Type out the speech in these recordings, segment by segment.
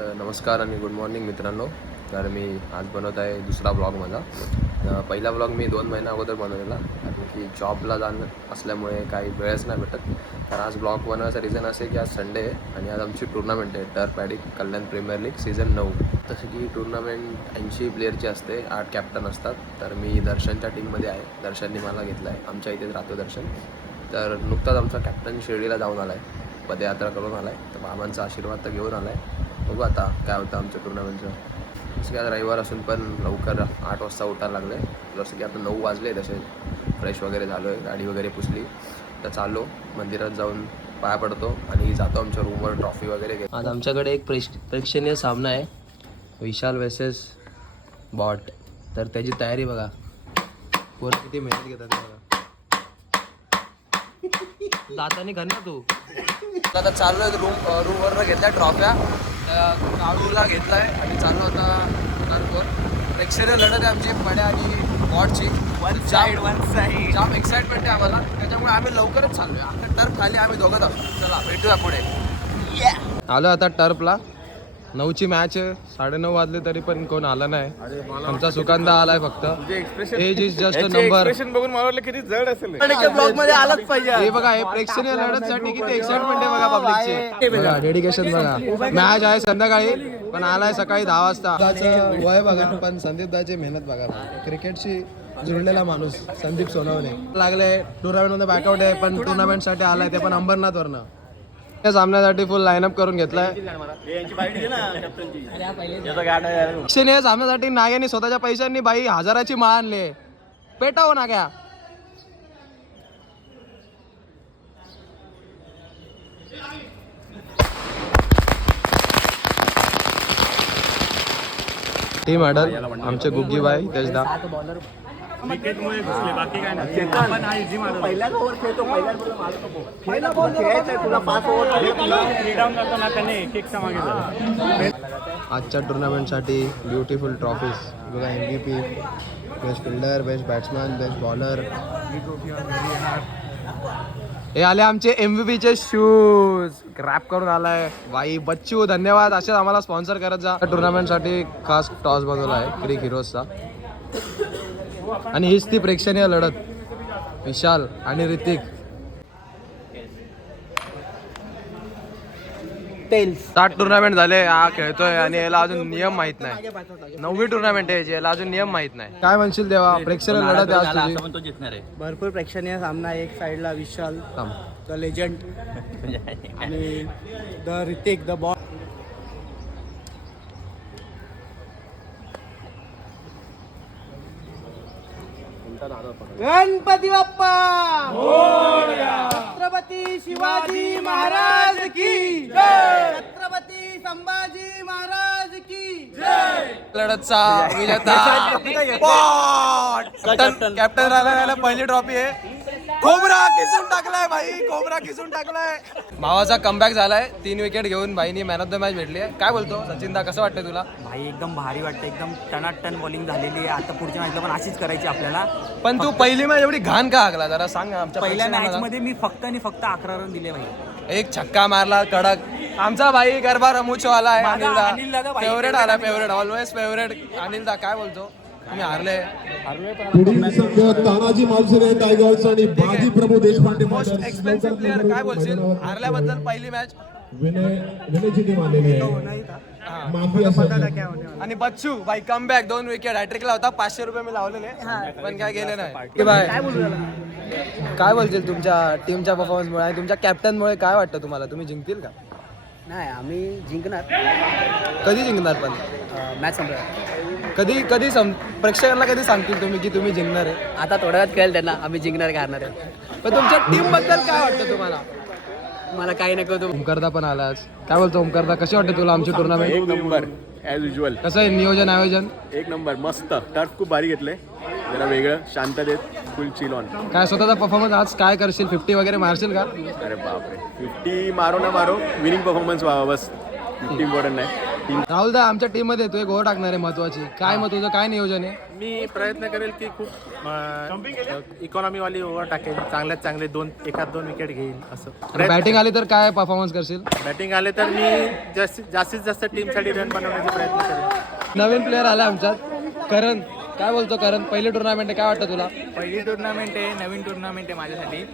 नमस्कार आणि good morning मित्रांनो. तर मी आज बनवत आहे दुसरा ब्लॉग माझा. पहिला ब्लॉग मी 2 महिन्या अगोदर बनवलेला, कारण की जॉबला जाणं असल्यामुळे काही वेळच नाही भेटत. तर आज ब्लॉग बनवायचा रिझन असे की आज संडे आहे आणि आज आमची टुर्नामेंट आहे, टर्फ पॅडिक कल्याण प्रीमियर लीग सीझन 9. तसं की टुर्नामेंट 80 प्लेअरची असते, 8 कॅप्टन असतात. तर मी दर्शनच्या टीममध्ये आहे. दर्शनने मला घेतला आहे, आमच्या इथेच राहतो दर्शन. तर नुकताच आमचा कॅप्टन शिर्डीला जाऊन आला आहे, पदयात्रा करून आला आहे. तर बाबांचा आशीर्वाद तर घेऊन आला आहे. बघू आता काय होतं आमच्या टुर्नामेंटचं. जसं की आता रविवार असून पण लवकर 8 वाजता उठायला लागलं आहे. जसं की आता 9 वाजले, तसे फ्रेश वगैरे झालो आहे, गाडी वगैरे पुसली. तर चाललो मंदिरात, जाऊन पाया पडतो आणि जातो आमच्या रूमवर ट्रॉफी वगैरे घेतो. आज आमच्याकडे एक प्रेक्षणीय सामना आहे, विशाल वर्सेस बॉट. तर त्याची तयारी बघा, पोरं किती मेहनत घेतात बघा. जातानी घन ना तू. आता चालू आहे रूमवरनं घेतल्या ट्रॉफ्या, काळूला घेतलाय आणि चालू होता टर्फवर. प्रेक्षणीय लढत आहे आमची पड्या आणि बॉटची. जाम एक्साइटमेंट आहे आम्हाला, त्याच्यामुळे आम्ही लवकरच चाललोय. आता टर्फ खाली आम्ही दोघंच असतो. चला भेटूया पुढे. आलो आता टर्फला. 9ची मॅच आहे, 9:30 वाजले तरी पण कोण आला नाही. आमचा सुकांदा आलाय फक्त. Age is just a number. बघून मला वाटलं किती जड असेल. ब्लॉग मध्ये आलाच पाहिजे. हे बघा, हे प्रेक्षणीय लढतसाठी किती एक्साइटमेंट आहे बघा पब्लिकची. बघा डेडिकेशन बघा. मॅच आहे संध्याकाळी, पण आलाय सकाळी 10 वाजता. वय बघा, पण संदीप दाची मेहनत बघा. क्रिकेटशी जुळलेला माणूस संदीप सोनवणे लागले. टुर्नामेंट मध्ये बॅकआउट आहे, पण टुर्नामेंट साठी आलाय, ते पण अंबरनाथ वरनं. या सामन्यासाठी फुल लाईनअप करून घेतलाय. या सामन्यासाठी नाग्याने स्वतःच्या पैशांनी बाई 1000ची माळ आणले. पेटाव नाग्या. टीम ऑर्डर आमचे गुग्गी बाई तेजदा. क्रिकेटमुळे घुसले, बाकी काय नाही. आपण हा इझी मारतो. पहिल्याच ओव्हर खेळतो, पहिला बॉल खेळायचा तुला 5 ओव्हर थ्री डाऊन करतो ना, त्याने एक मागे झाला. आजच्या टुर्नामेंटसाठी ब्युटिफुल ट्रॉफीज बघा. MVP, best fielder, best batsman, best bowler. हे आले आमचे MVP चे शूज. रॅप करून आलाय बाई बच्चू, धन्यवाद. असेच आम्हाला स्पॉन्सर करत जा. टुर्नामेंटसाठी खास टॉस बनवला आहे क्रिक हिरोजचा. आणि हीच ती प्रेक्षणीय लढत, विशाल आणि ऋतिक. 7 टुर्नामेंट झाले हा खेळतोय आणि याला अजून नियम माहित नाही. 9वी टुर्नामेंट आहे याला अजून नियम माहित नाही. काय म्हणशील देवा, प्रेक्षणीय लढत आहे आज तुझी. भरपूर प्रेक्षणीय सामना. एक साइडला विशाल द लेजंड आणि the Hrithik the ball. Ganpati Bappa, Chhatrapati Shivaji Maharaj की जय, छत्रपती संभाजी महाराज की जय. लढतचा विजेता कॅप्टन राहिला. पहिली ट्रॉफी आहे. कोबरा किसून टाकलाय भाई, कोबरा किसून टाकलाय. भावाचा कमबॅक झालाय. 3 विकेट घेऊन भाईनी मॅन ऑफ द मॅच भेटली आहे. काय बोलतो सचिन दा, कसं वाटतं तुला? भाई एकदम भारी वाटतं, एकदम टनाटन बॉलिंग झालेली आहे. आता पुढच्या मॅचला पण अशीच करायची आपल्याला. पण तू पहिली मॅच एवढी घाण का हाकला, जरा सांग आमच्या पहिल्या मॅच मध्ये मी फक्त आणि फक्त 11 रन दिले भाई. एक छक्का मारला कडक. आमचा भाई गरबा रमूचवाला आहे. अनिल दा फेवरेट आला, फेवरेट, ऑलवेज फेवरेट अनिल दा. काय बोलतो, तुम्ही हारले. तानाजी मालुसरे टायगर्स आणि बाजी प्रभू देशपांडे मोस्ट एक्सपेन्सिव्ह प्लेअर, काय बोलशील हारल्याबद्दल? पहिली मॅच विनयची टीम आलेली आहे. माफी असेल. आणि बच्चू भाई कमबॅक, 2 विकेट, हॅट्रिकला होता. 500 रुपये मी लावलेले, पण काय गेले नाही. काय बोलतील तुमच्या टीमच्या परफॉर्मन्समुळे आणि तुमच्या कॅप्टनमुळे? काय वाटतं तुम्हाला, तुम्ही जिंकतील का? नाही, आम्ही जिंकणार. कधी जिंकणार पण? मॅच संपला. कधी प्रेक्षकांना कधी सांगतील तुम्ही की तुम्ही जिंकणार आहे? आता थोड्या वेळात कळेल त्यांना आम्ही जिंकणार का हारणार आहे. पण तुमच्या टीम बद्दल काय वाटतं तुम्हाला? मला काही नको. ओमकारदा पण आला आज. काय बोलतो ओमकारदा, कशी वाटते तुला आमची टुर्नामेंट? एक नंबर ॲज युजल. कसं आहे नियोजन आयोजन? एक नंबर, मस्त. टर्फ खूप भारी घेतलंय, जरा वेगळं, शांततेत, फुल चिल ऑन. काय स्वतःचा परफॉर्मन्स आज काय करशील? 50 वगैरे मारशील का? अरे बापरे, 50 मारो ना मारो, विनिंग परफॉर्मन्स व्हावा बस. 50 इम्पॉर्टंट नाही. राहुल दा आमच्या टीम मध्ये तू एक ओव्हर टाकणार आहे महत्वाची. काय मग तुझं काय नियोजन आहे? मी प्रयत्न करेल की खूप इकॉनॉमीवाली ओव्हर टाकेल, चांगल्यात चांगले एखाद दोन विकेट घेईल असं. बॅटिंग आली तर काय परफॉर्मन्स करशील? बॅटिंग आले तर मी जास्तीत जास्त टीमसाठी रन बनवण्याचा प्रयत्न करेल. नवीन प्लेअर आला आमच्यात करण. काय बोलतो करण? पहिली टुर्नामेंट आहे, काय वाटतं तुला? पहिली टुर्नामेंट आहे, नवीन टुर्नामेंट आहे माझ्यासाठी.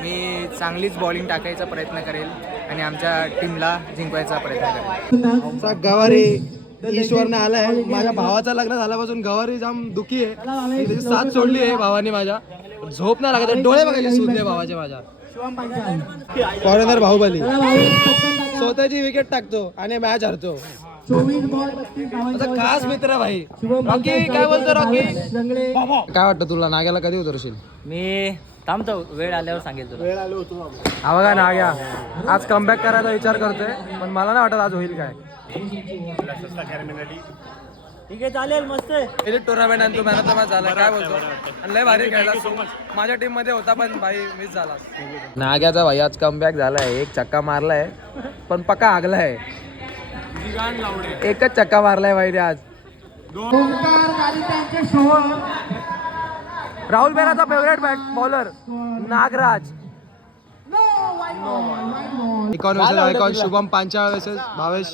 मी चांगलीच बॉलिंग टाकायचा प्रयत्न करेल आणि आमच्या टीमला जिंकवायचा प्रयत्न करेल. गवारी ईश्वरने आलाय. माझ्या भावाचं लग्न झाल्यापासून गवारी जाम दुखी आहे. त्याची साथ सोडली आहे भावानी माझ्या. झोप नाही लागत, डोळे बघायचे सुटले भावाचे माझ्या. फॉरेनर बाहुबली स्वतःची विकेट टाकतो आणि मॅच हरतो. खास मित्र भाई. रॉकी काय बोलतो? रॉकी काय वाटतं तुला? नाग्याला कधी उतरशील? मी थांबतो, वेळ आल्यावर सांगेल तुला. हा बघा नाग्या आज कमबॅक करायचा विचार करतोय, पण मला नाही वाटत आज होईल काय. ठीक आहे, चालेल, मस्त आहे. टुर्नामेंट आणि तू मॅन ऑफ द मॅच झाला, काय बोलतो? आणि लय भारी खेळला. माझ्या टीम मध्ये होता पण भाई मिस झाला. नाग्याचा भाई आज कमबॅक झालाय. एक चक्का मारलाय पण पक्का आगलाय. एकच चक्का मारलाय भाई आज. राहुल बेराचा favourite bowler Nagraj. Icon versus icon. Shubham Panchal versus Bhavesh.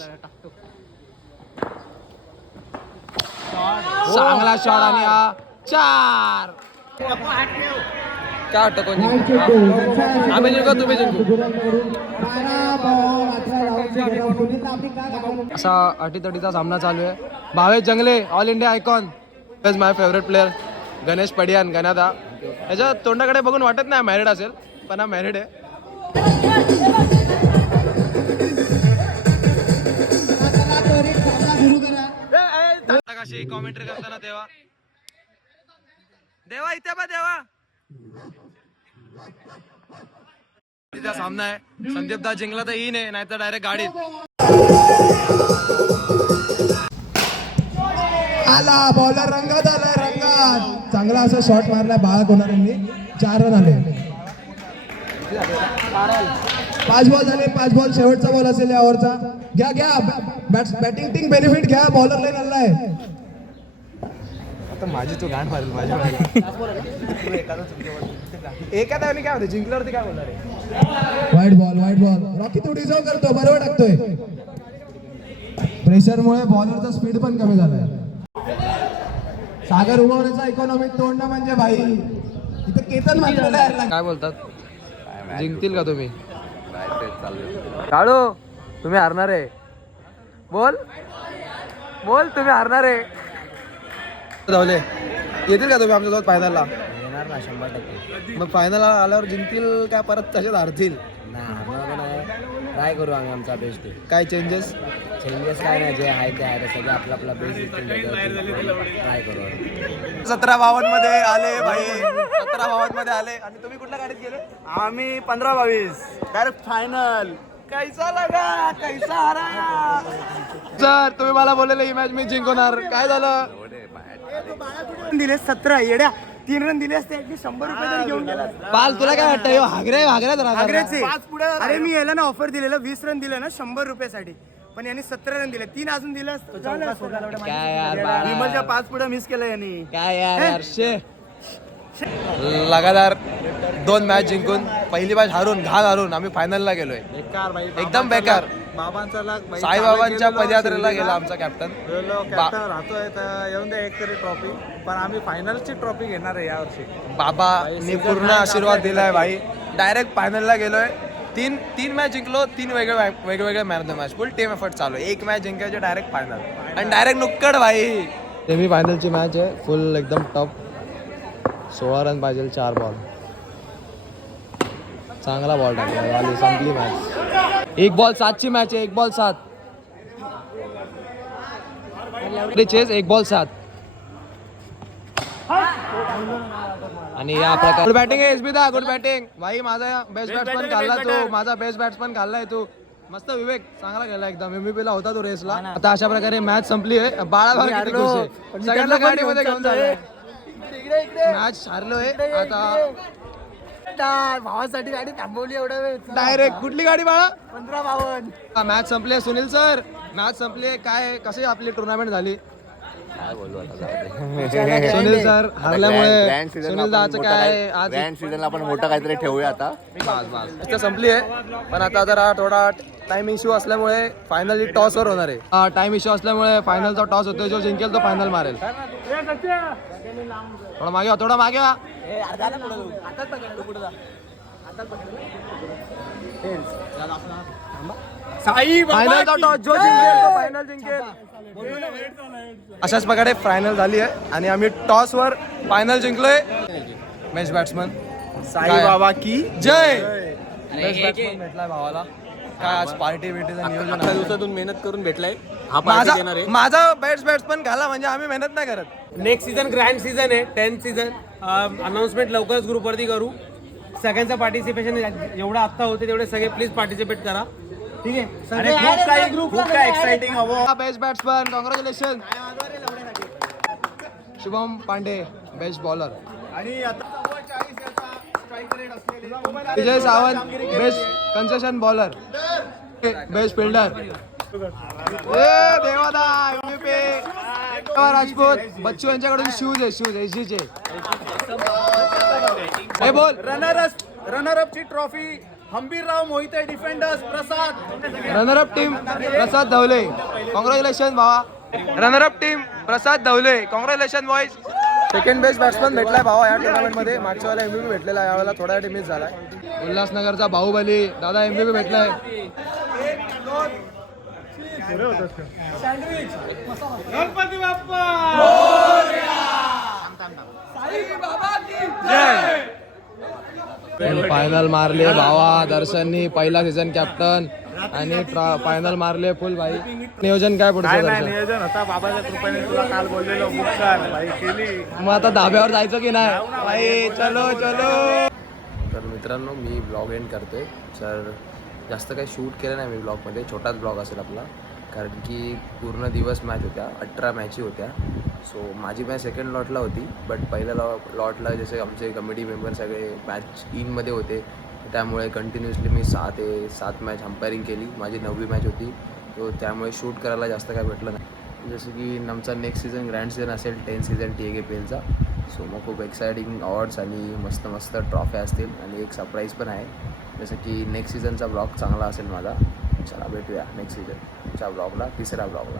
चांगला शॉट आणि हा 4. काय वाटतं कोण जिंकू? आम्ही जिंकू तुम्ही जिंकू? असा अटीतटीचा सामना चालू आहे. Bhavesh Jangle all India icon is my favourite player. Ganesh Padiyan गणादा. याच्या तोंडाकडे बघून वाटत नाही मॅरिड असेल, पण हा मॅरिड आहे. कशी कॉमेंट्री करताना तेव्हा देवा इथे बा देवा. तिचा सामना आहे. संदीप दा जिंकला तर इन आहे, नाही तर डायरेक्ट गाडीत. आला बॉलर रंगात आलाय. रंगात चांगला असा शॉट मारलाय बाळा कोणाऱ्यांनी. 4 रन आले. 5 बॉल झाले. 5 बॉल शेवटचा बॉल असेल या ओव्हरचा. घ्या बॅटिंग टीम बेनिफिट घ्या. बॉलर लाईन आलाय. आता माझी तू गाण मारेल माझ्या. एका धावनी काय होते? जिंकल्यावरती काय बोलणार आहे? वाईट बॉल. रॉकी तू डिझर्व करतो, बरोबर टाकतोय. प्रेशरमुळे बॉलरचा स्पीड पण कमी झालाय. सागर उगवण्याचा इकॉनॉमिक तोडणं म्हणजे भाई इथे केतन मात्र. काय बोलतात? जिंकतील का तुम्ही? काळू तुम्ही हारणार आहे. बोल तुम्ही हारणार आहे. धावले येतील का तुम्ही आमच्यासोबत फायनलला? येणार ना 100%. मग फायनलला आल्यावर जिंकतील काय परत तसेच हारतील? ट्राय करू आम्ही आमचा बेस्ट. काय चेंजेस काय नाही, जे आहे ते आहे सगळं आपला बेस्ट ट्राय करू. 17-52 मध्ये आले भाई. 17-52 मध्ये आले. आणि तुम्ही कुठल्या गाडीत गेले? आम्ही 15-22 डायरेक्ट फायनल. कैसा लगा? कैसा हराया? सर तुम्ही मला बोललेलं ही मॅच मी जिंकवणार, काय झालं? दिले 17 येड्या. 3 रन दिले असते, 100 रुपये तरी घेऊन गेला. पाल तुला काय वाटतं? आग्र्याचे. अरे मी याला ना ऑफर दिलेलं 20 रन दिले ना 100 रुपयासाठी, पण यांनी 17 रन दिले. 3 अजून दिले असतं. काय यार बाळा. विमलच्या 5 पुढे मिस केलं यांनी. काय यार लगातार 2 मॅच जिंकून पहिली मॅच हारून आम्ही फायनलला गेलोय. एकदम बेकार. बाबांचा लाग साईबाबांच्या पदयात्रेला गेला आमचा कॅप्टन. राहतोय तर येऊन दे एक तरी ट्रॉफी. पण आम्ही फायनलची ट्रॉफी घेणार आहे यावर्षी. बाबांनी पूर्ण आशीर्वाद दिलाय भाई. डायरेक्ट फायनलला गेलोय. तीन मॅच जिंकलो. 3 वेगवेगळे man of the match. Full team effort चालू. एक मॅच जिंकायचे डायरेक्ट फायनल आणि डायरेक्ट नुक्कड भाई. सेमी फायनलची मॅच आहे. फुल एकदम टफ. 16 रन पाहिजे. 4 बॉल. चांगला बॉल टाकला. संपली मॅच. 1 बॉल 7ची मॅच आहे. 1 बॉल 7. Chess 1 ball 7. आणि या प्रकारे गुड बॅटिंग आहे एसबी. गुड बॅटिंग भाई. माझा बेस्ट बॅट्समन खाल्ला तू. माझा बेस्ट बॅट्समन खाल्लाय तू. मस्त विवेक चांगला गेला एकदम. MVP ला होता तो रेसला. आता अशा प्रकारे मॅच संपली आहे. बाळा सगळ्यांना गाडीमध्ये घेऊन झालाय. मॅच हारलोय. आता भावासाठी गाडी थांबवली एवढा वेळ. डायरेक्ट कुठली गाडी बाळा? 15-52. मॅच संपली. सुनील सर मॅच संपली काय कशी आपली टुर्नामेंट झाली काय बोलू आता सुनील सर हरल्यामुळे ग्रँड सीझन सुनील दाचं काय आज ग्रँड सीझनला आपण मोठं काहीतरी ठेवूया आता. मॅच संपली आहे पण आता जरा थोडा टाइम इश्यू असल्यामुळे फायनली टॉसवर होणार आहे. टाइम इश्यू असल्यामुळे फायनलचा टॉस होतोय जो जिंकेल तो फायनल मारेल. थोडा मागे वा, थोडा मागे वा. फायनलचा टॉस जो जिंकेल तो फायनल जिंकेल. अशाच प्रकारे फायनल झाली आहे आणि आम्ही टॉसवर final जिंकलोय. Best batsman Sai Baba की जय. बेस्ट बॅट्समन भेटलाय भावाला. काय आज पार्टी बिर्टीचं नियोजन 8 दिवसातून मेहनत करून भेटलाय हा पार्टी देणार आहे. माझा बेस्ट बॅट्समन घाला म्हणजे आम्ही मेहनत नाही करत. नेक्स्ट सीझन ग्रँड सीझन आहे 10th सीझन. अनाउन्समेंट लवकरच ग्रुपवरती करू. सगळ्यांचं पार्टिसिपेशन एवढं आत्ता होते तेवढे सगळे प्लीज पार्टिसिपेट करा. ठीक आहे. खूप काय एक्साइटिंग हवं. Best batsman congratulation. Shubham Pande best bowler. आणि Vijay Sawant best concession bowler. Best fielder देवादा MVP. राजपूत बच्चू यांच्याकडून शूज आहे शूज SG चे. हे बोल. रनर अप ची trophy Hambirrao Mohite defenders Prasad. Runner up team Prasad Dhawale. Congratulation भावा. Runner up team Prasad Dhawale. Congratulation boys. Second best batsman भेटलाय भावा या टुर्नामेंटमध्ये. मागच्या वेळेला MVP भेटलेला यावेळेला थोडा मिस झालाय. उल्हासनगरचा बाहुबली दादा MVP भेटलाय. फायनल मारले भावा दर्शननी. पहिला सीझन कॅप्टन आणि फायनल मारले फुल भाई. नियोजन काय पुढचं दर्शन? नियोजन होता बाबाच्या कृपेने तुला काल बोललेलो मुक्कार भाई केली. मग आता धाब्यावर जायचं की नाही भाई? चलो चलो. तर मित्रांनो मी ब्लॉग एंड करतोय. तर जास्त काही शूट केलं नाही मी ब्लॉगमध्ये. छोटाच ब्लॉग असेल आपला कारण की पूर्ण दिवस मॅच होत्या. 18 मॅची होत्या. सो माझी मॅच सेकंड लॉटला होती बट पहिल्या लॉटला जसे आमचे कमिटी मेंबर सगळे मॅच टीममध्ये होते त्यामुळे कंटिन्युअसली मी 6 ते 7 मॅच अंपायरिंग केली. माझी 9वी मॅच होती. तो त्यामुळे शूट करायला जास्त काय भेटलं नाही. जसं की आमचा नेक्स्ट सीझन ग्रँड सीझन असेल 10th सीझन TAKPLचा. सो मग खूप एक्सायटिंग अवॉर्ड्स आणि मस्त मस्त ट्रॉफ्या असतील आणि एक सरप्राईज पण आहे. जसं की नेक्स्ट सीझनचा ब्लॉग चांगला असेल माझा. चला भेटूया नेक्स्ट सीझनच्या ब्लॉगला, तिसऱ्या ब्लॉगला.